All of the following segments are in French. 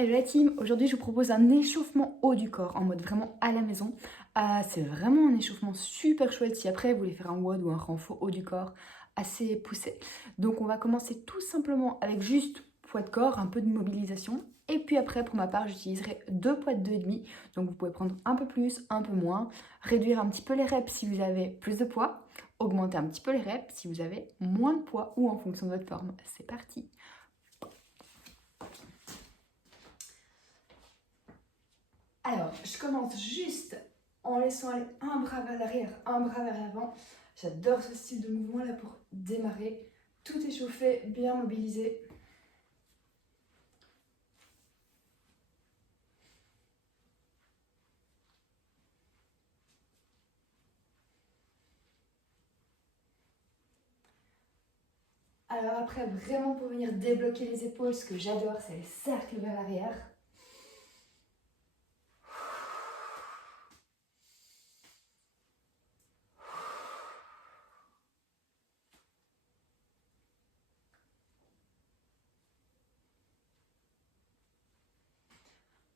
Hello la team, aujourd'hui je vous propose un échauffement haut du corps en mode vraiment à la maison. C'est vraiment un échauffement super chouette si après vous voulez faire un WOD ou un renfort haut du corps assez poussé. Donc on va commencer tout simplement avec juste poids de corps, un peu de mobilisation. Et puis après pour ma part j'utiliserai 2 poids de 2,5. Donc vous pouvez prendre un peu plus, un peu moins, réduire un petit peu les reps si vous avez plus de poids, augmenter un petit peu les reps si vous avez moins de poids ou en fonction de votre forme. C'est parti! Alors, je commence juste en laissant aller un bras vers l'arrière, un bras vers l'avant. J'adore ce style de mouvement là pour démarrer. Tout échauffé, bien mobilisé. Alors après, vraiment pour venir débloquer les épaules, ce que j'adore, c'est les cercles vers l'arrière.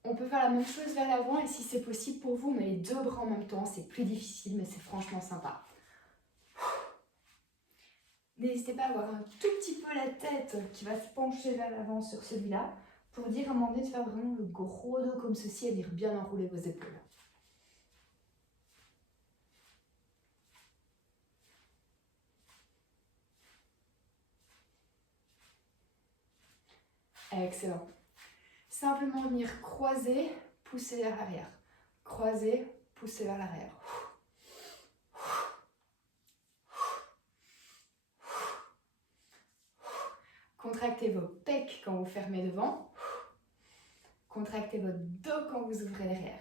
On peut faire la même chose vers l'avant et si c'est possible pour vous, mais les 2 bras en même temps, c'est plus difficile, mais c'est franchement sympa. N'hésitez pas à avoir un tout petit peu la tête qui va se pencher vers l'avant sur celui-là pour dire à un moment donné de faire vraiment le gros dos comme ceci et dire bien enrouler vos épaules. Excellent. Simplement venir croiser, pousser vers l'arrière. Croiser, pousser vers l'arrière. Contractez vos pecs quand vous fermez devant. Contractez votre dos quand vous ouvrez derrière.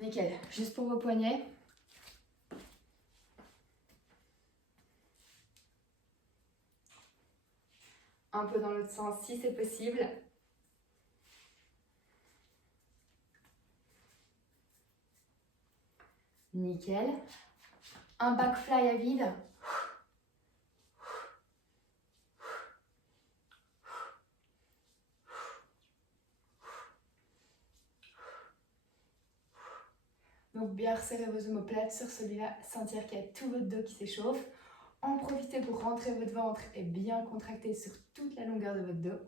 Nickel. Juste pour vos poignets. Un peu dans l'autre sens si c'est possible. Nickel. Un back fly à vide. Donc bien resserrer vos omoplates sur celui-là, sentir qu'il y a tout votre dos qui s'échauffe. En profitez pour rentrer votre ventre et bien contracter sur toute la longueur de votre dos.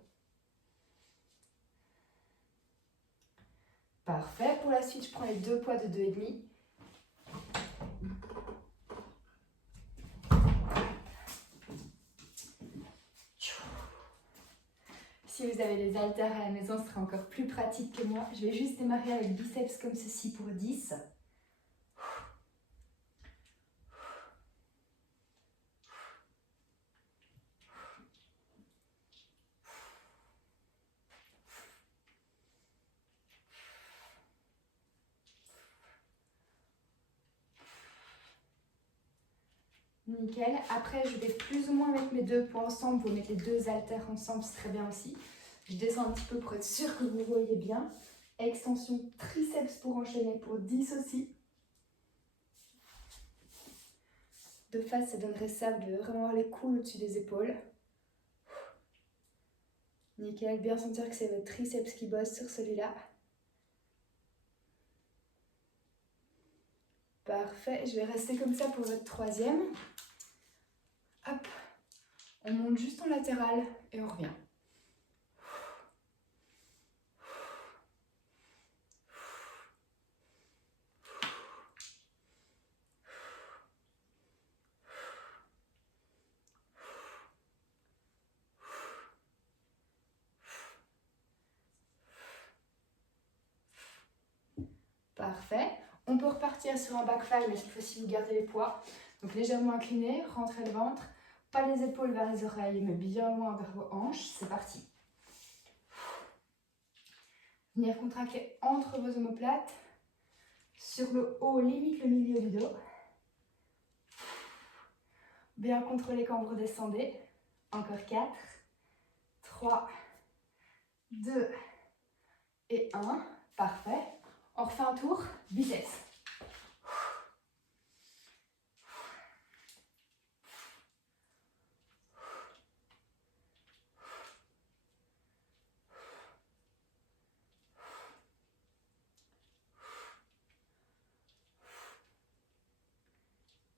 Parfait. Pour la suite, je prends les 2 poids de 2,5. Si vous avez des haltères à la maison, ce sera encore plus pratique que moi. Je vais juste démarrer avec biceps comme ceci pour 10. Nickel. Après, je vais plus ou moins mettre mes 2 poids ensemble. Vous mettez les 2 haltères ensemble, c'est très bien aussi. Je descends un petit peu pour être sûr que vous voyez bien. Extension triceps pour enchaîner pour 10 aussi. De face, ça donnerait ça. Vous devez vraiment avoir les coudes au-dessus des épaules. Nickel. Bien sentir que c'est votre triceps qui bosse sur celui-là. Parfait. Je vais rester comme ça pour votre 3e. Hop. On monte juste en latéral et on revient. Parfait. On peut repartir sur un back fly, mais cette fois-ci, vous gardez les poids. Donc légèrement incliné, rentrez le ventre. Pas les épaules vers les oreilles, mais bien loin vers vos hanches. C'est parti. Venir contracter entre vos omoplates. Sur le haut, limite le milieu du dos. Bien contrôlez quand vous redescendez. Encore 4, 3, 2 et 1. Parfait. On refait refait un tour, vitesse.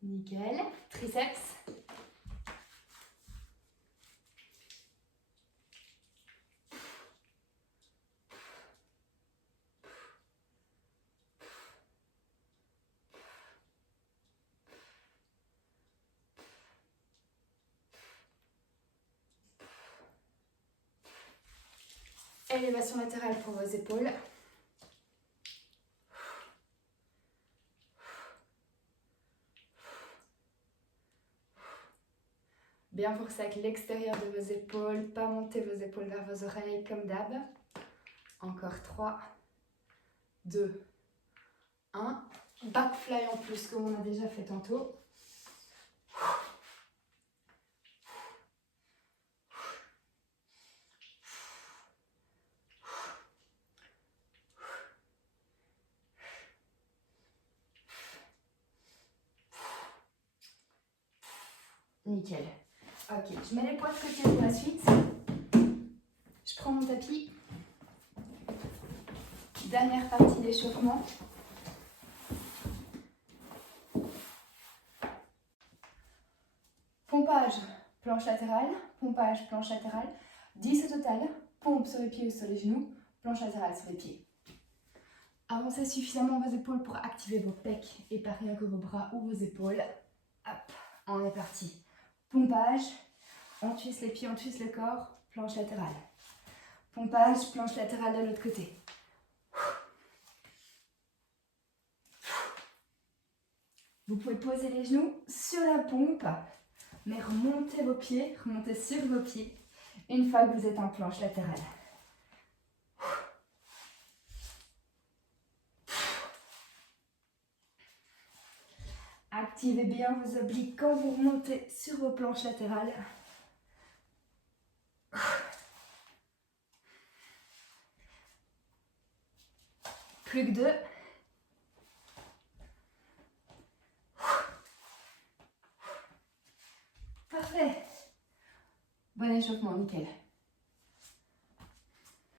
Nickel. Triceps. Élévation latérale pour vos épaules. Bien forcer avec l'extérieur de vos épaules, pas monter vos épaules vers vos oreilles comme d'hab. Encore 3, 2, 1. Backfly en plus comme on a déjà fait tantôt. Nickel. Ok, je mets les poids de côté pour la suite. Je prends mon tapis. Dernière partie d'échauffement. Pompage, planche latérale. Pompage, planche latérale. 10 au total. Pompe sur les pieds ou sur les genoux. Planche latérale sur les pieds. Avancez suffisamment vos épaules pour activer vos pecs et pas rien que vos bras ou vos épaules. Hop, on est parti. Pompage, on twiste les pieds, on twiste le corps, planche latérale. Pompage, planche latérale de l'autre côté. Vous pouvez poser les genoux sur la pompe, mais remontez vos pieds, remontez sur vos pieds une fois que vous êtes en planche latérale. Activez bien vos obliques quand vous remontez sur vos planches latérales. Plus que 2. Parfait. Bon échauffement, nickel.